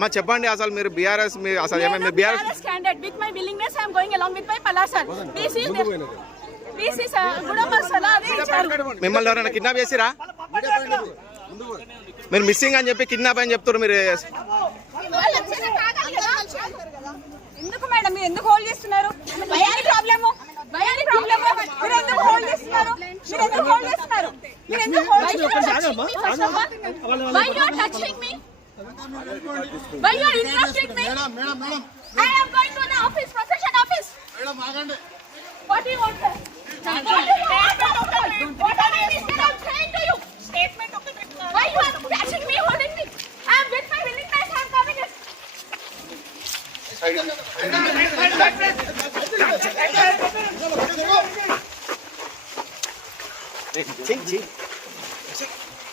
మా చెప్పండి అసలు మీరు బీఆర్ఎస్ మీ అసలు ఏమైనా BRS candidate with my willingness I am going along with my Palasan. This is Gudamar Saladi icharu. మిమ్మల్ని ఎవరైనా కిడ్నాప్ చేసిరా? మీరు మిస్సింగ్ అని చెప్పి కిడ్నాప్ అని చెప్తారు మీరు. ఎందుకు మేడం మీరు ఎందుకు హోల్డ్ చేస్తున్నారు? భయాని ప్రాబ్లము మీరు ఎందుకు హోల్డ్ చేస్తున్నారు? మీరు ఎందుకు హోల్డ్ చేస్తున్నారు? Why you are touching me? Why you are interested me? Madam. I am going to the office, procession office. Madam, agandi. What do you want, sir? What are you saying to you? Statement of the Why you are touching me, holding me? I am with my willingness, I am coming.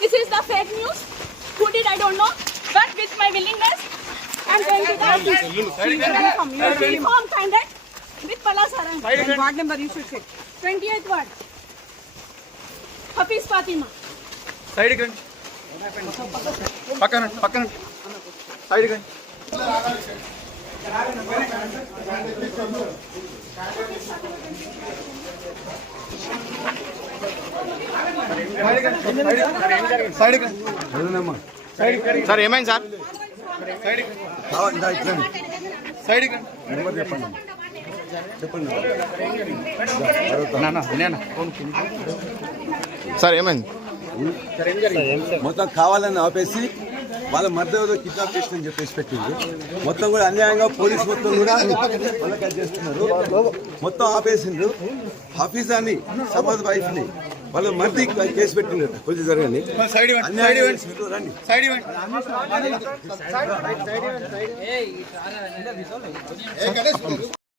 This is the fake news. Who did I don't know. But with my willingness, I am going to the office. Uniform candidate with Palasaran. Ward number you should say. 28th ward. Hafiz Fatima. Side కండి పక్కన side కండి sir ఏమైంది sir? Side sir ఏమైంది? మొత్తం కావాలని ఆపేసి వాళ్ళ మధ్య కిడ్నాప్ చేసిందని చెప్పేసి పెట్టింది. మొత్తం కూడా అన్యాయంగా పోలీసు మొత్తం కూడా వాళ్ళకి చేస్తున్నారు. మొత్తం ఆపేసిండ్రు. హఫీజ్ అని సమాజ్ వైఫ్ ని వాళ్ళ మధ్య కేసు పెట్టిండ్రు. కొద్ది జరగండి రండి.